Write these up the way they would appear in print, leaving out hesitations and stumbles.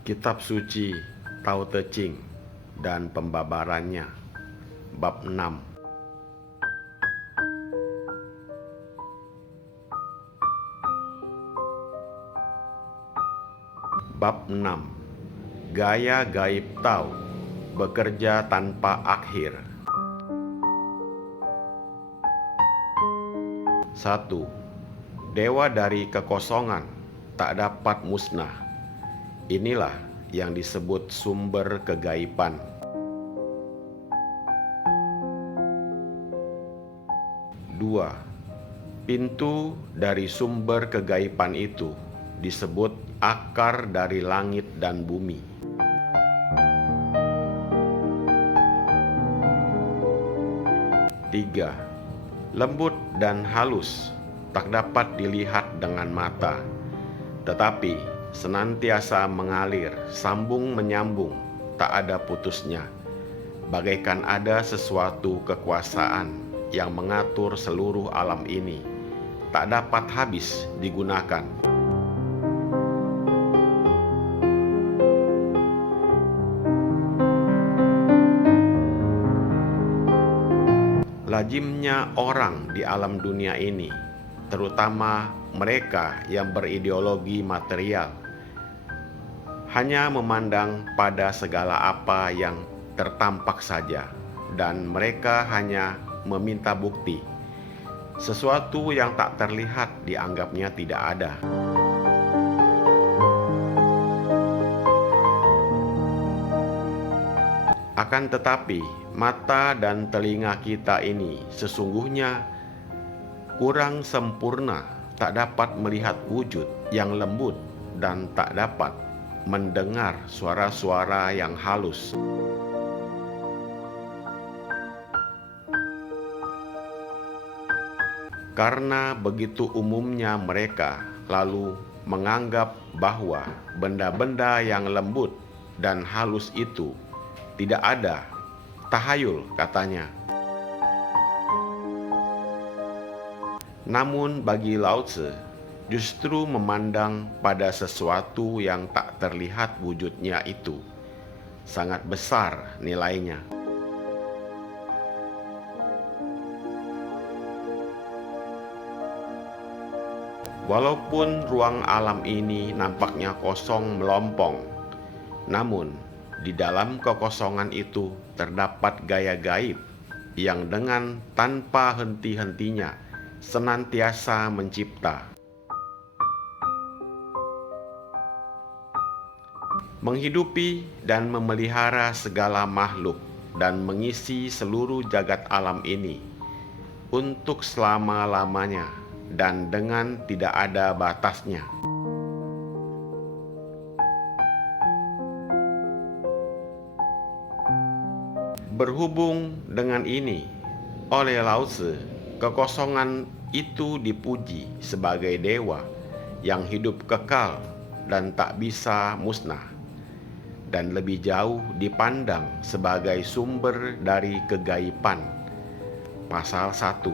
Kitab Suci Tao Te Ching dan Pembabarannya, Bab 6. Bab 6. Gaya gaib Tao bekerja tanpa akhir. 1. Dewa dari kekosongan tak dapat musnah. Inilah yang disebut sumber kegaiban. 2. Pintu dari sumber kegaiban itu disebut akar dari langit dan bumi. 3. Lembut dan halus tak dapat dilihat dengan mata, tetapi senantiasa mengalir, sambung menyambung, tak ada putusnya, bagaikan ada sesuatu kekuasaan yang mengatur seluruh alam ini, tak dapat habis digunakan. Lazimnya orang di alam dunia ini, terutama mereka yang berideologi material, hanya memandang pada segala apa yang tertampak saja, dan mereka hanya meminta bukti. Sesuatu yang tak terlihat dianggapnya tidak ada. Akan tetapi, mata dan telinga kita ini sesungguhnya kurang sempurna, tak dapat melihat wujud yang lembut dan tak dapat mendengar suara-suara yang halus. Karena begitu umumnya mereka lalu menganggap bahwa benda-benda yang lembut dan halus itu tidak ada, tahayul katanya. Namun bagi Lao Tzu, justru memandang pada sesuatu yang tak terlihat wujudnya itu sangat besar nilainya. Walaupun ruang alam ini nampaknya kosong melompong, namun di dalam kekosongan itu terdapat gaya gaib yang dengan tanpa henti-hentinya senantiasa mencipta, menghidupi dan memelihara segala makhluk dan mengisi seluruh jagat alam ini untuk selama-lamanya dan dengan tidak ada batasnya. Berhubung dengan ini, oleh Lao Tzu, kekosongan itu dipuji sebagai dewa yang hidup kekal dan tak bisa musnah, dan lebih jauh dipandang sebagai sumber dari kegaiban. Pasal 1.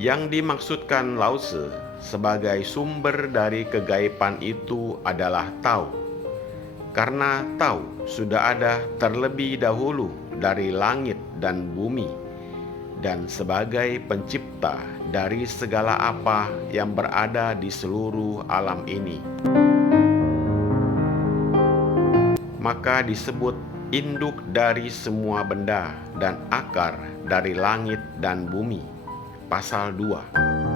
Yang dimaksudkan Lao Tzu sebagai sumber dari kegaiban itu adalah Tao, karena Tao sudah ada terlebih dahulu dari langit dan bumi, dan sebagai pencipta dari segala apa yang berada di seluruh alam ini. Maka disebut induk dari semua benda dan akar dari langit dan bumi. Pasal 2.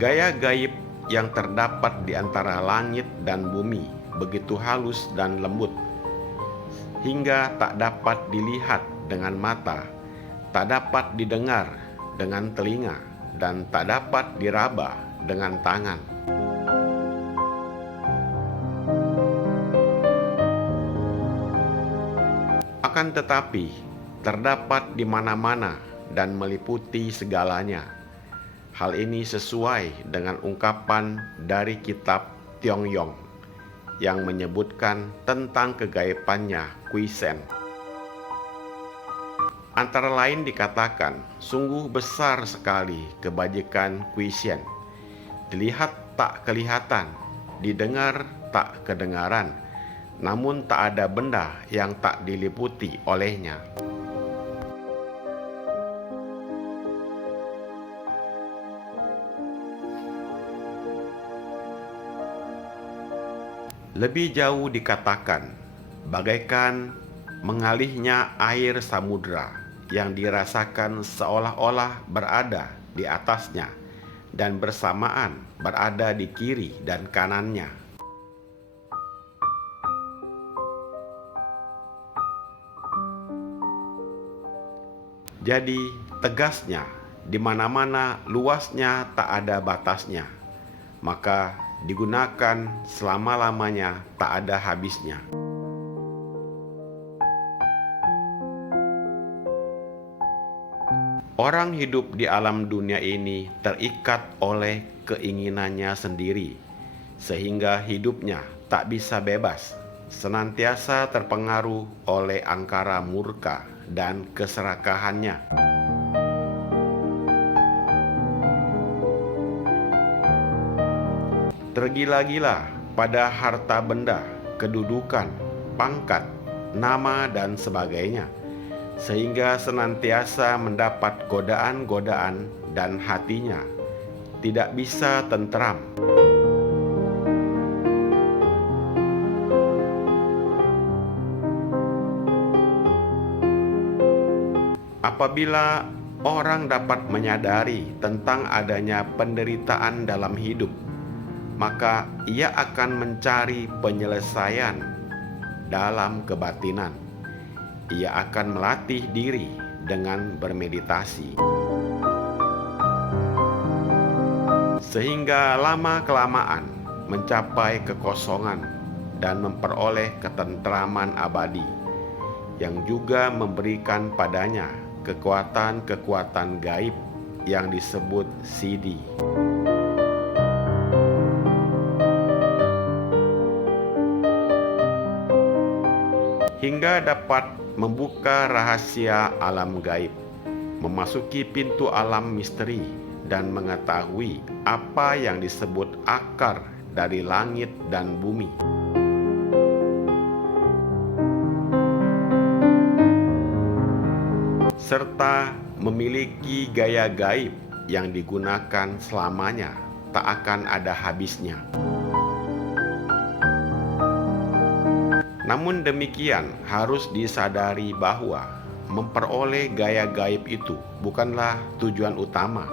Gaya gaib yang terdapat di antara langit dan bumi begitu halus dan lembut, hingga tak dapat dilihat dengan mata, tak dapat didengar dengan telinga, dan tak dapat diraba dengan tangan. Akan tetapi, terdapat di mana-mana dan meliputi segalanya. Hal ini sesuai dengan ungkapan dari kitab Tiong Yong yang menyebutkan tentang kegaibannya Kuisen. Antara lain dikatakan, sungguh besar sekali kebajikan Kuisen. Dilihat tak kelihatan, didengar tak kedengaran, namun tak ada benda yang tak diliputi olehnya. Lebih jauh dikatakan, bagaikan mengalihnya air samudra yang dirasakan seolah-olah berada di atasnya dan bersamaan berada di kiri dan kanannya. Jadi tegasnya, di mana-mana luasnya tak ada batasnya, maka digunakan selama-lamanya tak ada habisnya. Orang hidup di alam dunia ini terikat oleh keinginannya sendiri, sehingga hidupnya tak bisa bebas, senantiasa terpengaruh oleh angkara murka dan keserakahannya. Tergila-gila pada harta benda, kedudukan, pangkat, nama, dan sebagainya, sehingga senantiasa mendapat godaan-godaan dan hatinya tidak bisa tentram. Apabila orang dapat menyadari tentang adanya penderitaan dalam hidup, maka ia akan mencari penyelesaian dalam kebatinan. Ia akan melatih diri dengan bermeditasi, sehingga lama-kelamaan mencapai kekosongan dan memperoleh ketentraman abadi, yang juga memberikan padanya kekuatan-kekuatan gaib yang disebut siddhi. Hingga dapat membuka rahasia alam gaib, memasuki pintu alam misteri, dan mengetahui apa yang disebut akar dari langit dan bumi. Serta memiliki gaya gaib yang digunakan selamanya, tak akan ada habisnya. Namun demikian, harus disadari bahwa memperoleh gaya gaib itu bukanlah tujuan utama,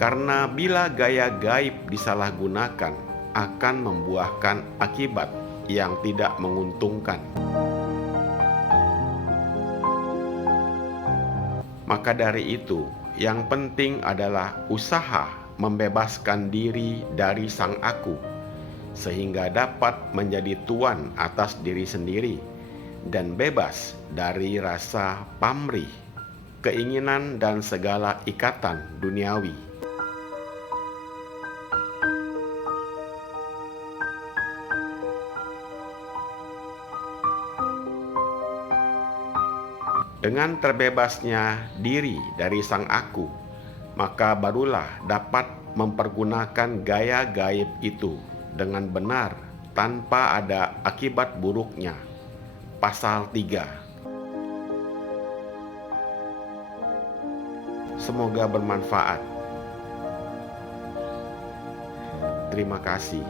karena bila gaya gaib disalahgunakan akan membuahkan akibat yang tidak menguntungkan. Maka dari itu, yang penting adalah usaha membebaskan diri dari sang aku, sehingga dapat menjadi tuan atas diri sendiri dan bebas dari rasa pamrih, keinginan, dan segala ikatan duniawi. Dengan terbebasnya diri dari sang aku, maka barulah dapat mempergunakan gaya gaib itu dengan benar tanpa ada akibat buruknya. Pasal 3. Semoga bermanfaat. Terima kasih.